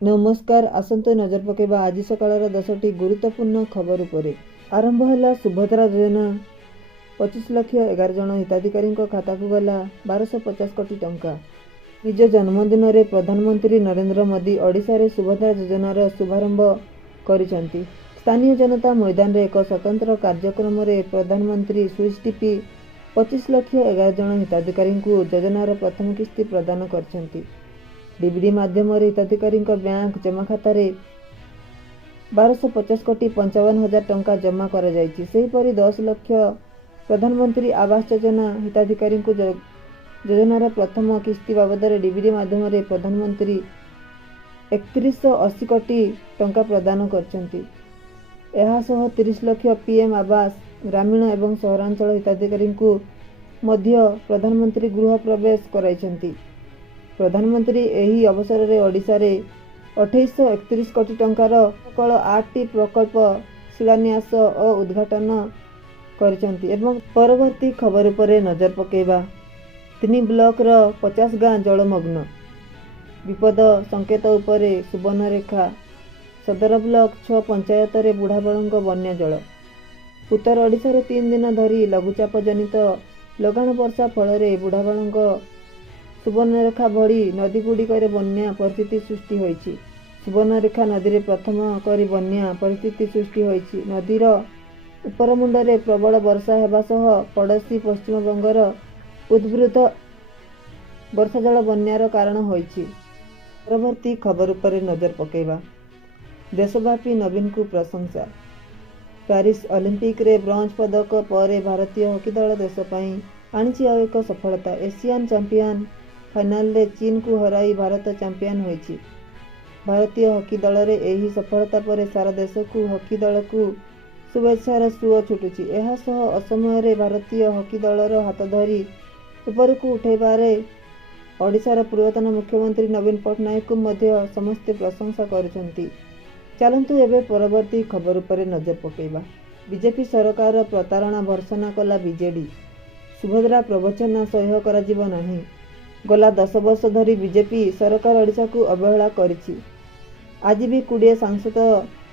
नमस्कार आसंतो नजर पकेबा आज सकाळर 10टी गुरुत्वपूर्ण खबर उपरे आरंभ है सुभद्रा योजना 25,11,000 हिताधिकारी खाता को गला 1250 कोटी टंका। निज जन्मदिन में प्रधानमंत्री नरेंद्र मोदी ओडिशा रे सुभद्रा योजनार शुभारंभ करिसेंती। स्थानीय जनता मैदान रे एक स्वतंत्र कार्यक्रम रे प्रधानमंत्री स्विच टीपी 25,11,000 हिताधिकारी को योजनार प्रथम किस्ती प्रदान करछंती। डीबीडी माध्यम हिताधिकारी बैंक जमा खाता रे 1250 कोटी 55,000 टंका जमा करा जायछि। सेहीपरि 10 लाख प्रधानमंत्री आवास योजना हिताधिकारी को योजनार प्रथम किस्ती बाबद डीबीडी माध्यम प्रधानमंत्री 3180 कोटी टंका प्रदान करछंती। एहा सह 30 लाख पीएम आवास ग्रामीण एवं सहरांचल हिताधिकारी को मध्य प्रधानमंत्री गृह प्रवेश कराइछंती। प्रधानमंत्री एही अवसर में ओडिशा रे 2831 कोटी टंकार सकल 8टी प्रकल्प शिलान्यास और उद्घाटन करिसेंती। एवं परवर्ती खबर उपरे नजर पकेबा 3 ब्लॉक रो 50 गाँ जलमग्न विपद संकेत उपरे सुवर्णरेखा सदर ब्लॉक 6 पंचायत रे बुढ़ाबलंक बन्या जल। उत्तर ओडिशा रे 3 दिन धरी लघुचाप जनित लगाण वर्षा फल बुढ़ाबलंक सुवर्णरेखा भली नदीगुड़िक बन्या परिस्थिति सृष्टि होइछि। सुवर्णरेखा नदी रे प्रथम करी बन्या परिस्थिति सृष्टि होइछि। नदीर उपरमुंडरे प्रबल वर्षा हेबा सह पड़ोशी पश्चिम बंगर उद्वृत वर्षा जल बन्यार कारण होइछि। परवर्ती खबर उपरे नजर पकेबा देशव्यापी नवीन को प्रशंसा। पेरिस ओलंपिक रे ब्रोंज पदक पर भारतीय हॉकी दल देश पई आनिछि आ एक सफलता। एशियन चैंपियन फाइनल रे चीन को हराई भारत चैंपियन होइछि। भारतीय हॉकी दल रे एही सफलता पर सारा देश को हॉकी दल को शुभेच्छार सुओ छुटुछि। एहा सह असमय रे भारतीय हॉकी दलर हाथ धरी ऊपर को उठेबारे ओडिशार पूर्वतन मुख्यमंत्री नवीन पट्टनायक को मध्य समस्त प्रशंसा करुछंती। चलंतु एबे परवर्ती खबर उपरे नजर पकेबा। बीजेपी सरकार प्रतारणा भर्सना कला बीजेडी। सुभद्रा प्रवचन सह्य करा जिवो नाही। गला 10 वर्ष धरी बीजेपी सरकार ओडिशा को अवहेला करिछि। आज भी 20 सांसद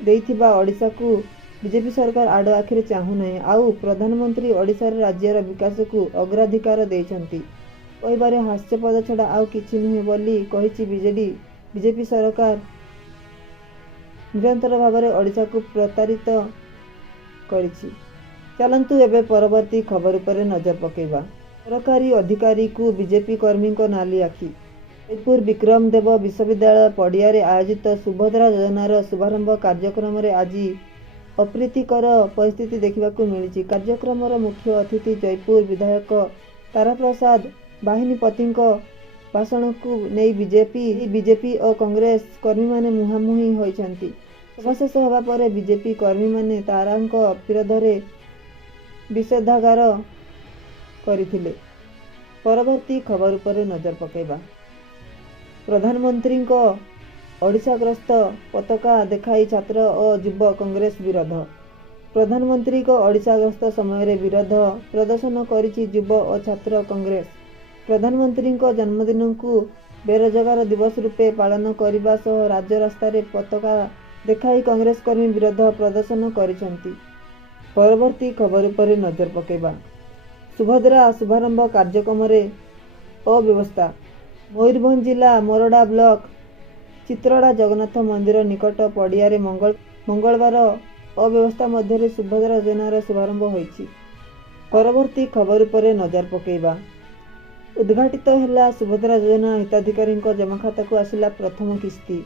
देइथिबा ओडिशा को बीजेपी सरकार आड़ आखिरे चाहू नाही। आउ प्रधानमंत्री ओडिशा राज्यर विकास को अग्राधिकार देइछंती। कहिबारे हास्यपद छड़ा आउ किछि नुहे बोली कहिछि बीजेडी। बीजेपी सरकार निरंतर भाव में ओडिशा को प्रतारित करिछि। चलंतु एबे परवर्ती खबर उपरे नजर पकेबा। सरकारी अधिकारी को बीजेपी कर्मी को नाली आखि। जयपुर विक्रम देव विश्वविद्यालय पड़िया रे आयोजित सुभद्रा योजनार शुभारंभ कार्यक्रम रे आज अप्रीतिकर परिस्थिति देखा मिली। कार्यक्रम मुख्य अतिथि जयपुर विधायक तारा प्रसाद बाहिनीपति भाषण को नहीं बीजेपी और कांग्रेस कर्मी माने मुहांमुही होइछंती। सभाशेष होगा पर बीजेपी कर्मी माने तारांक विरोध में विषेधागार करथिले। परवर्ती खबर उपरे नजर पकेबा। प्रधानमंत्री को ओडिशा ग्रस्त पताका देखाई छात्र और युव कांग्रेस विरोध। प्रधानमंत्री को ओडिशा ग्रस्त समय रे विरोध प्रदर्शन करिछि युव और छात्र कांग्रेस। प्रधानमंत्री को जन्मदिन को बेरोजगार दिवस रूपे पालन करने सह राज्य रास्ता रे पताका देखाई कांग्रेस कर्मी विरोध प्रदर्शन करिसेंती। परवर्ती खबर उपरे नजर पकेबा। सुभद्रा शुभारंभ कार्यक्रम रे अव्यवस्था। मयूरभंज जिला मोरडा ब्लॉक चित्रड़ा जगन्नाथ मंदिर निकट पड़िया रे मंगलवार अव्यवस्था मध्य सुभद्रा योजनार शुभारंभ होइछि। परवर्ती खबर उपरे नजर पकेबा। उद्घाटित है सुभद्रा योजना हिताधिकारी जमा खाता को आसिला प्रथम किस्ती।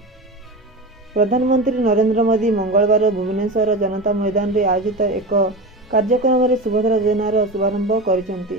प्रधानमंत्री नरेंद्र मोदी मंगलवार भुवनेश्वर जनता मैदान रे आयोजित एक कार्यक्रम में सुभद्रा योजनार शुभारंभ करिसेंती।